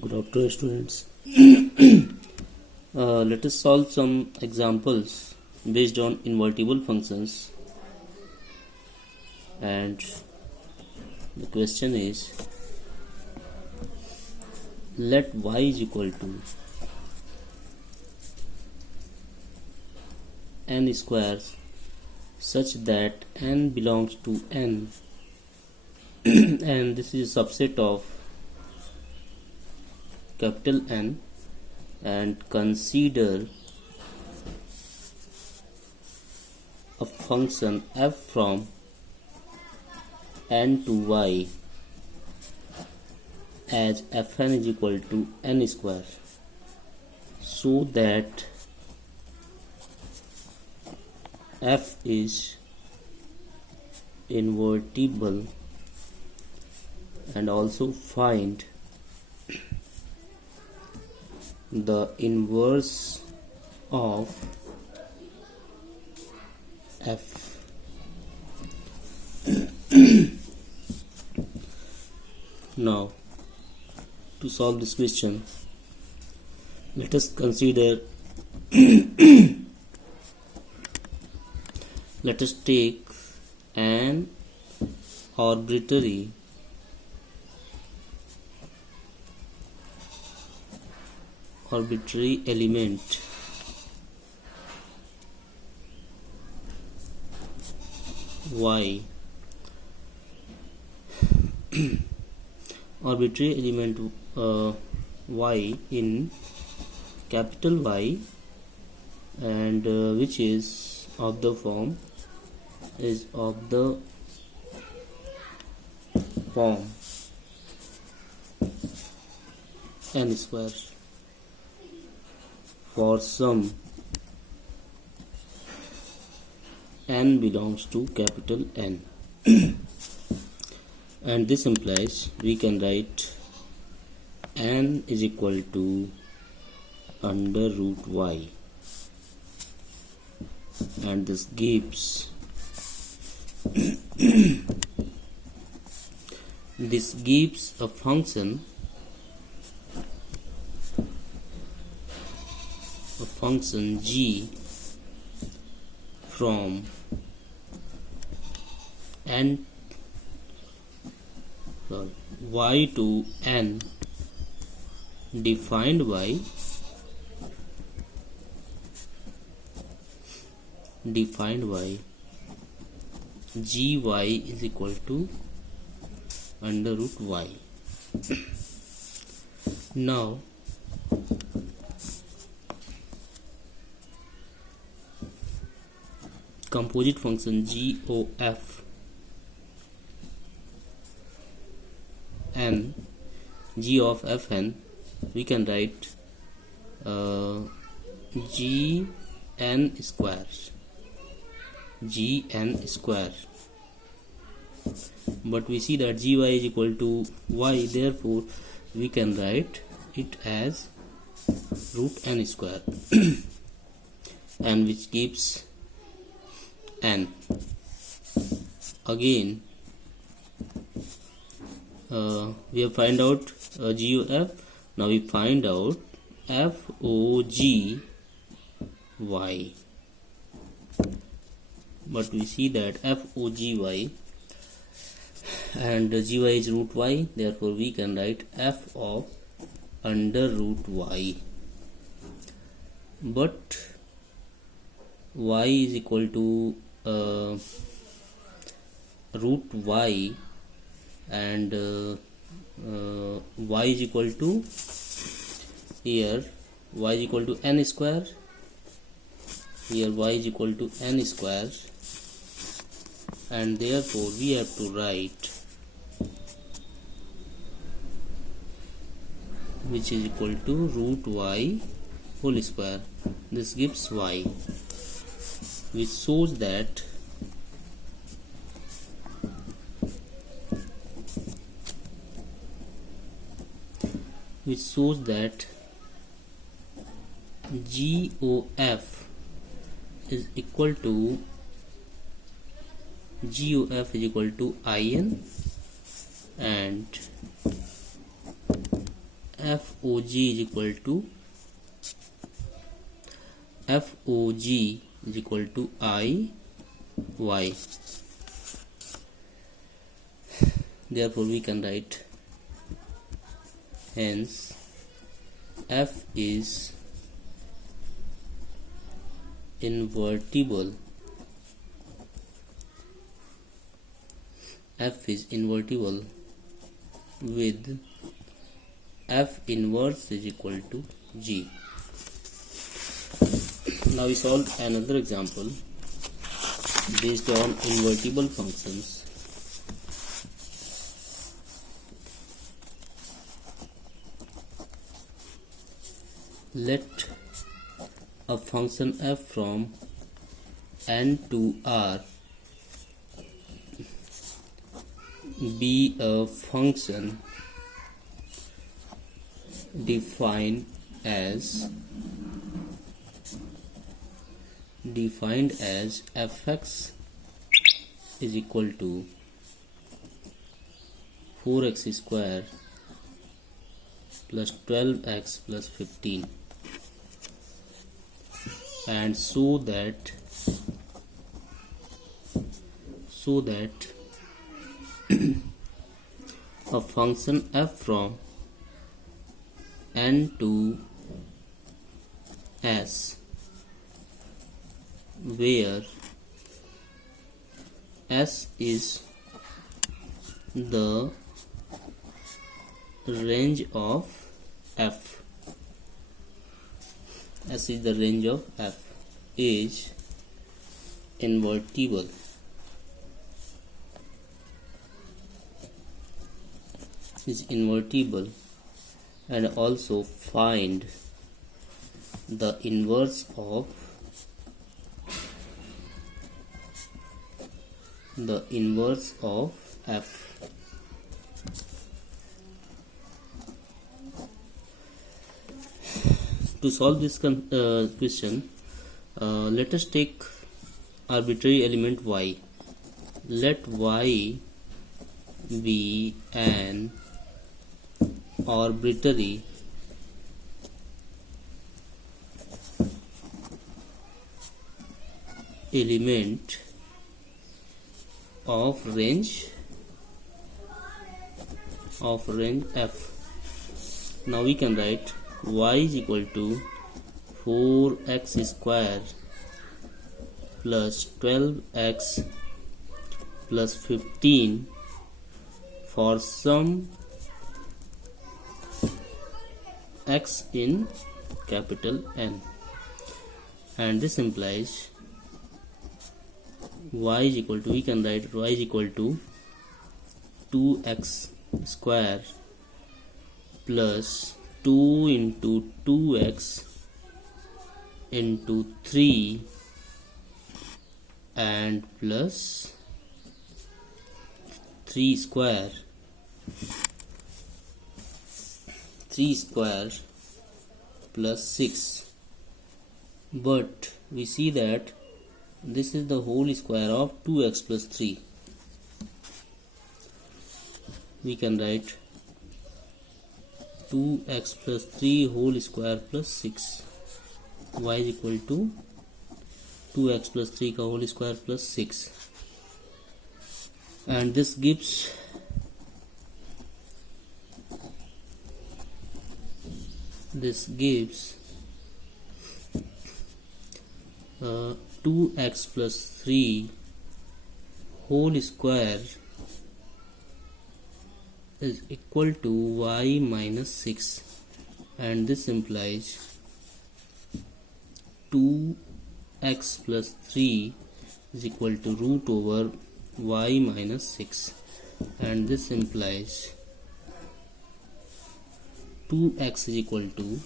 Good afternoon, students. Let us solve some examples based on invertible functions. And the question is, let y is equal to n squares such that n belongs to n and this is a subset of capital N, and consider a function f from n to y as fn is equal to n square, so that f is invertible, and also find the inverse of f. Now, to solve this question, let us consider let us take an arbitrary element y. Arbitrary element y in capital Y, and which is of the form n square for some n belongs to capital N. And this implies we can write n is equal to under root y, and this gives a function g from y to n defined by gy is equal to under root y. Now, composite function g of fn, we can write gn square, but we see that gy is equal to y, therefore we can write it as root n square and which gives n. Again, we have find out g of f. Now we find out f o g y, but we see that f o g y and gy is root y, therefore we can write f of under root y. But y is equal to root y, and y is equal to, here y is equal to n square, here y is equal to n square, and therefore we have to write which is equal to root y whole square. This gives y, which shows that GOF is equal to IN, and FOG is equal to I y. Therefore we can write, hence F is invertible. F is invertible with F inverse is equal to G. Now we solve another example based on invertible functions. Let a function f from n to r be a function defined as fx is equal to 4x square plus 12x plus 15, and so that a function f from n to s, where s is the range of f, s is the range of f, is invertible. And also find the inverse of f. To solve this question, let us take arbitrary element y. Let y be an arbitrary element of range f. Now we can write y is equal to 4x square plus 12x plus 15 for some x in capital N, and this implies y is equal to, we can write y is equal to 2x square plus 2 into 2x into 3 and plus 3 square plus 6. But we see that this is the whole square of 2x plus 3. We can write 2x plus 3 whole square plus 6. Y is equal to 2x plus 3 का whole square plus 6, and this gives 2x plus 3 whole square is equal to y minus 6, and this implies 2x plus 3 is equal to root over y minus 6, and this implies 2x is equal to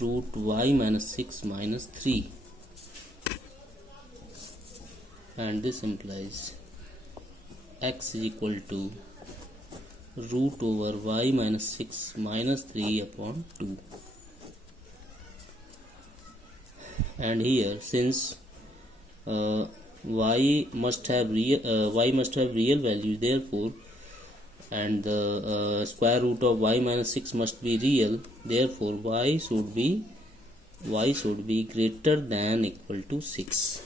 root y minus 6 minus 3, and this implies x is equal to root over y minus 6 minus 3 upon 2. And here, since y must have real values, therefore, and the square root of y minus 6 must be real, therefore y should be greater than equal to 6.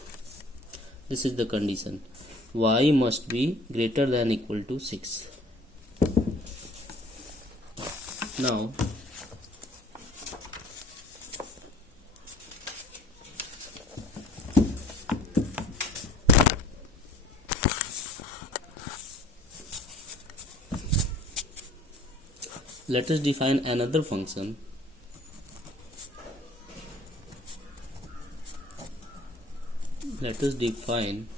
This is the condition. Y must be greater than equal to 6. Now let us define another function. Let us define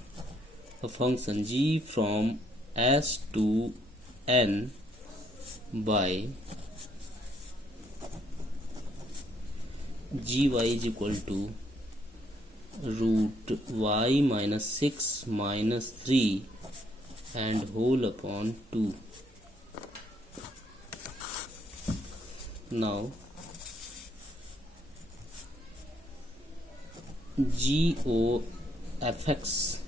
a function g from s to n by gy is equal to root y minus 6 minus 3 and whole upon 2. Now g of fx,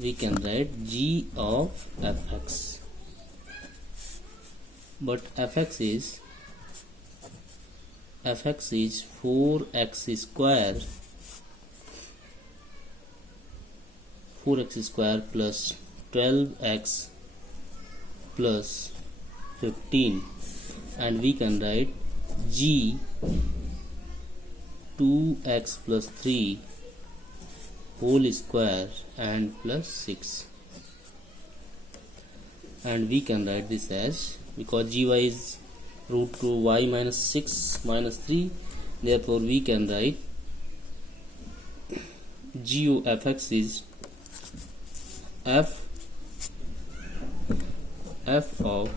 we can write g of fx, but fx is 4x square plus 12x plus 15, and we can write g 2x plus 3 whole square and plus 6, and we can write this as, because gy is root to y minus 6 minus 3, therefore we can write g of fx is f of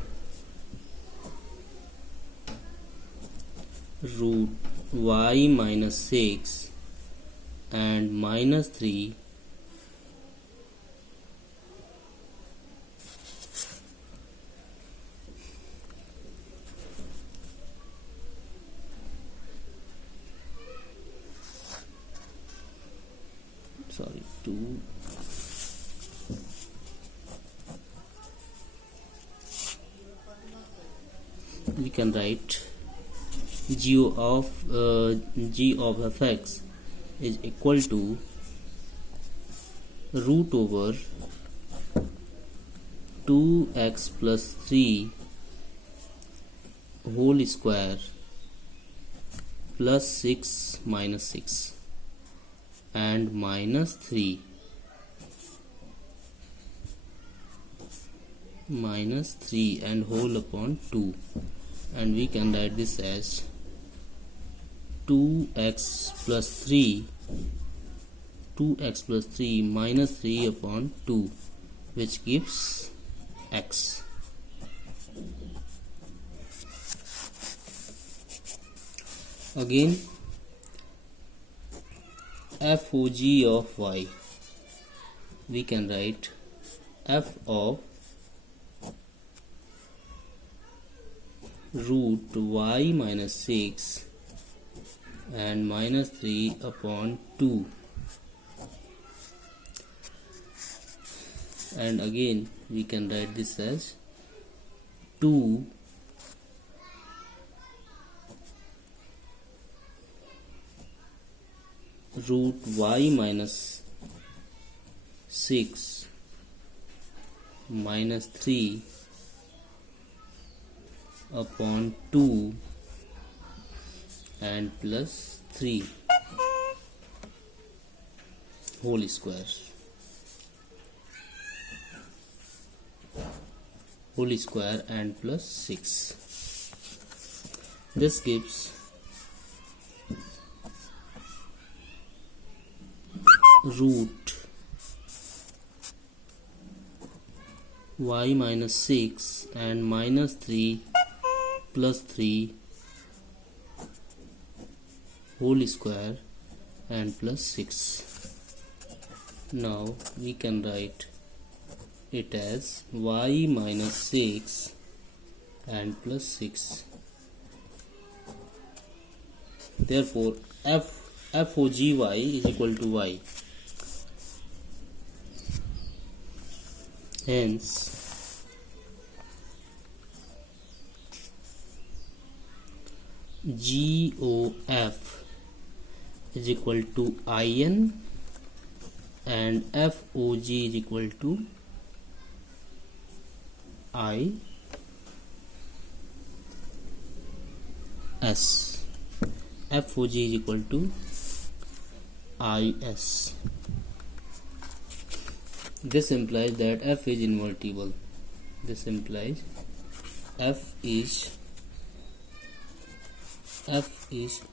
root y minus 6 and minus 3 2 we can write g of fx is equal to root over 2x plus 3 whole square plus 6 minus 6 and minus 3 and whole upon 2, and we can write this as 2x plus 3 minus 3 upon 2, which gives x. Again, fog of y, we can write f of root y minus 6 and minus 3 upon 2, and again we can write this as 2 root y minus 6 minus 3 upon 2 and plus 3 whole square and plus 6. This gives root y minus 6 and minus 3 plus 3 whole square and plus 6. Now we can write it as y minus 6 and plus 6. Therefore fog y is equal to y. Hence GOF is equal to IN and FOG is equal to IS. FOG is equal to IS. This implies that F is invertible. This implies F is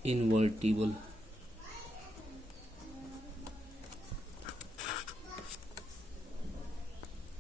invertible.